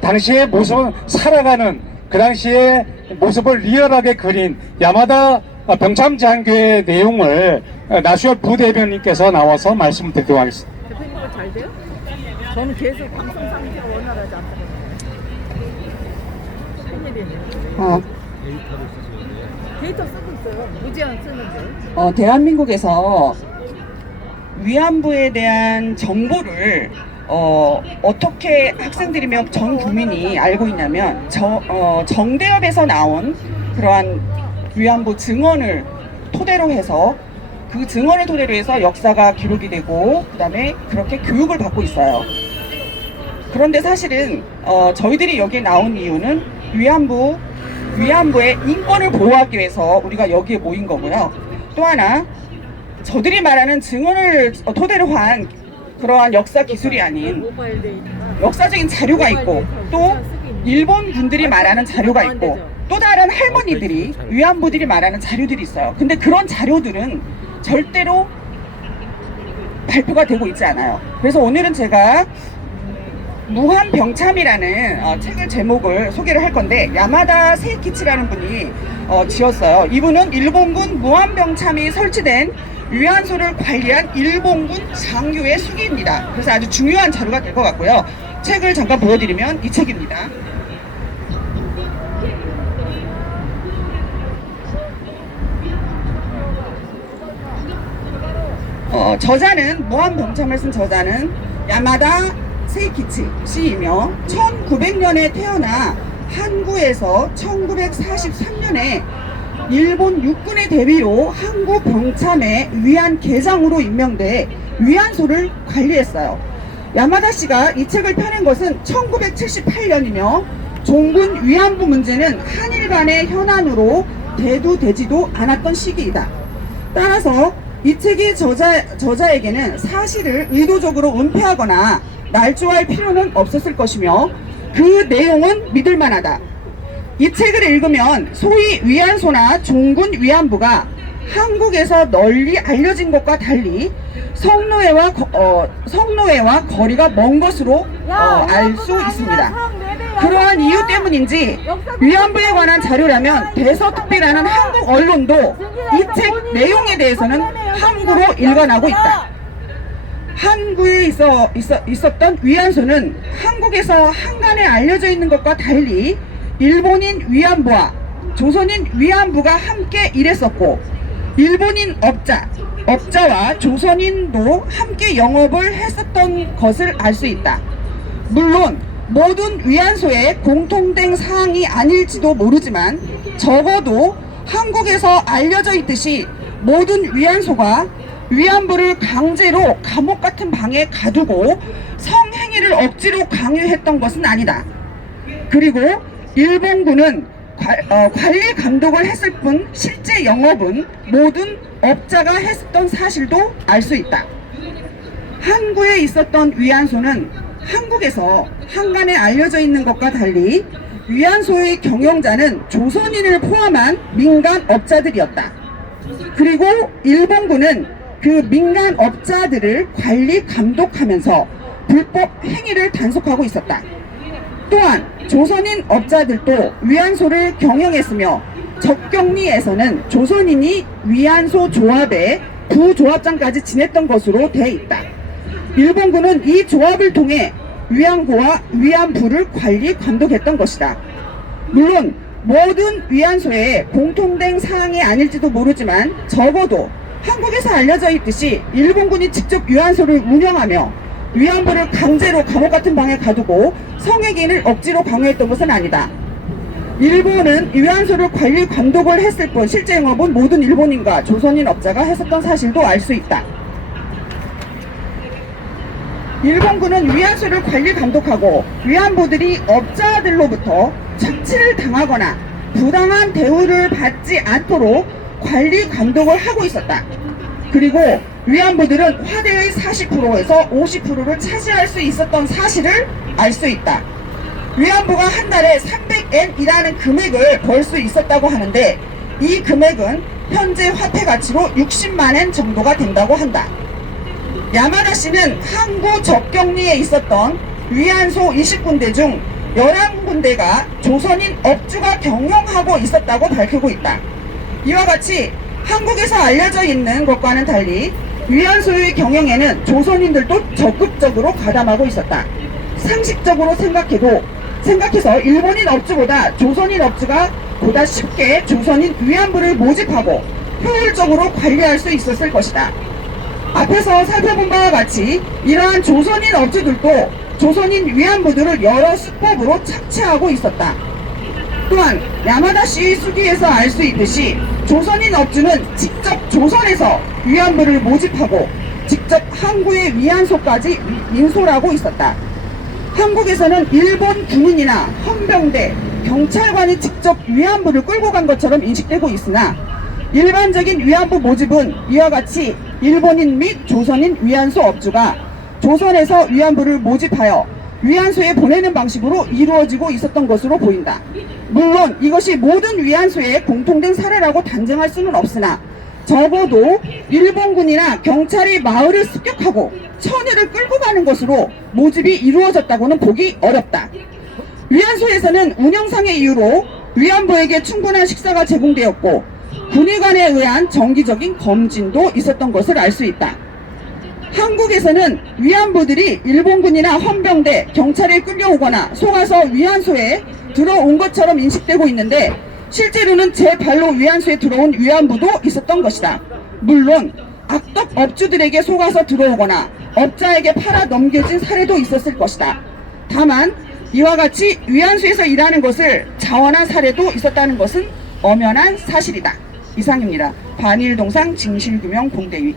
당시의 모습을 살아가는 그 당시의 모습을 리얼하게 그린 야마다 병참 장교의 내용을 나수열 부대변인께서 나와서 말씀드리도록 하겠습니다. 대표님과 잘 돼요? 저는 계속 방송 상태가 원활하지 않다고. 큰일이네요. 데이터 쓰고 있어요. 무제한 쓰는데. 대한민국에서 위안부에 대한 정보를 어떻게 학생들이며 전 국민이 알고 있냐면 정대협에서 나온 그러한 위안부 증언을 토대로 해서 그 증언을 토대로 해서 역사가 기록이 되고 그 다음에 그렇게 교육을 받고 있어요. 그런데 사실은 저희들이 여기에 나온 이유는 위안부의 인권을 보호하기 위해서 우리가 여기에 모인 거고요. 또 하나 저들이 말하는 증언을 토대로 한 그러한 역사 기술이 아닌 모바일 데이터. 역사적인 자료가 있고 또 일본 분들이 말하는 자료가 있고 또 다른 할머니들이 위안부들이 말하는 자료들이 있어요. 근데 그런 자료들은 절대로 발표가 되고 있지 않아요. 그래서 오늘은 제가 무한병참이라는 책의 제목을 소개를 할 건데 야마다 세이키치라는 분이 지었어요. 이분은 일본군 무한병참이 설치된 위안소를 관리한 일본군 장교의 수기입니다. 그래서 아주 중요한 자료가 될 것 같고요. 책을 잠깐 보여드리면 이 책입니다. 저자는 무한병참을 쓴 저자는 야마다 세이키치 씨이며 1900년에 태어나 한국에서 1943년에 일본 육군의 대위로 한국 병참의 위안 계장으로 임명돼 위안소를 관리했어요. 야마다 씨가 이 책을 펴낸 것은 1978년이며 종군 위안부 문제는 한일 간의 현안으로 대두되지도 않았던 시기이다. 따라서 이 책의 저자에게는 사실을 의도적으로 은폐하거나 날조할 필요는 없었을 것이며 그 내용은 믿을 만하다. 이 책을 읽으면 소위 위안소나 종군 위안부가 한국에서 널리 알려진 것과 달리 성노예와 거리가 먼 것으로 알 수 있습니다. 그러한 이유 때문인지 위안부에 관한 자료라면 대서특필하는 한국 언론도 이 책 내용에 대해서는 함부로 일관하고 있다. 한국에 있었던 위안소는 한국에서 한간에 알려져 있는 것과 달리 일본인 위안부와 조선인 위안부가 함께 일했었고 일본인 업자와 조선인도 함께 영업을 했었던 것을 알 수 있다. 물론 모든 위안소의 공통된 사항이 아닐지도 모르지만 적어도 한국에서 알려져 있듯이 모든 위안소가 위안부를 강제로 감옥 같은 방에 가두고 성행위를 억지로 강요했던 것은 아니다. 그리고 일본군은 관리 감독을 했을 뿐 실제 영업은 모든 업자가 했었던 사실도 알 수 있다. 항구에 있었던 위안소는 한국에서 한간에 알려져 있는 것과 달리 위안소의 경영자는 조선인을 포함한 민간 업자들이었다. 그리고 일본군은 그 민간 업자들을 관리 감독하면서 불법 행위를 단속하고 있었다. 또한 조선인 업자들도 위안소를 경영했으며 적격리에서는 조선인이 위안소 조합의 부조합장까지 지냈던 것으로 돼 있다. 일본군은 이 조합을 통해 위안부와 위안부를 관리 감독했던 것이다. 물론 모든 위안소의 공통된 사항이 아닐지도 모르지만 적어도 한국에서 알려져 있듯이 일본군이 직접 위안소를 운영하며 위안부를 강제로 감옥 같은 방에 가두고 성행위를 억지로 강요했던 것은 아니다. 일본은 위안소를 관리 감독을 했을 뿐 실제 영업은 모든 일본인과 조선인 업자가 했었던 사실도 알 수 있다. 일본군은 위안소를 관리 감독하고 위안부들이 업자들로부터 착취를 당하거나 부당한 대우를 받지 않도록 관리 감독을 하고 있었다. 그리고 위안부들은 화대의 40%에서 50%를 차지할 수 있었던 사실을 알 수 있다. 위안부가 한 달에 300엔이라는 금액을 벌 수 있었다고 하는데 이 금액은 현재 화폐 가치로 60만엔 정도가 된다고 한다. 야마다 씨는 항구 적격리에 있었던 위안소 20군데 중 11군데가 조선인 업주가 경영하고 있었다고 밝히고 있다. 이와 같이 한국에서 알려져 있는 것과는 달리 위안소의 경영에는 조선인들도 적극적으로 가담하고 있었다. 상식적으로 생각해서 일본인 업주보다 조선인 업주가 보다 쉽게 조선인 위안부를 모집하고 효율적으로 관리할 수 있었을 것이다. 앞에서 살펴본 바와 같이 이러한 조선인 업주들도 조선인 위안부들을 여러 수법으로 착취하고 있었다. 또한 야마다 씨의 수기에서 알 수 있듯이 조선인 업주는 직접 조선에서 위안부를 모집하고 직접 항구의 위안소까지 인솔하고 있었다. 한국에서는 일본 군인이나 헌병대, 경찰관이 직접 위안부를 끌고 간 것처럼 인식되고 있으나 일반적인 위안부 모집은 이와 같이 일본인 및 조선인 위안소 업주가 조선에서 위안부를 모집하여 위안소에 보내는 방식으로 이루어지고 있었던 것으로 보인다. 물론 이것이 모든 위안소의 공통된 사례라고 단정할 수는 없으나 적어도 일본군이나 경찰이 마을을 습격하고 처녀를 끌고 가는 것으로 모집이 이루어졌다고는 보기 어렵다. 위안소에서는 운영상의 이유로 위안부에게 충분한 식사가 제공되었고 군의관에 의한 정기적인 검진도 있었던 것을 알 수 있다. 한국에서는 위안부들이 일본군이나 헌병대, 경찰에 끌려오거나 속아서 위안소에 들어온 것처럼 인식되고 있는데 실제로는 제 발로 위안소에 들어온 위안부도 있었던 것이다. 물론 악덕 업주들에게 속아서 들어오거나 업자에게 팔아 넘겨진 사례도 있었을 것이다. 다만 이와 같이 위안소에서 일하는 것을 자원한 사례도 있었다는 것은 엄연한 사실이다. 이상입니다. 반일동상 진실규명 공대위.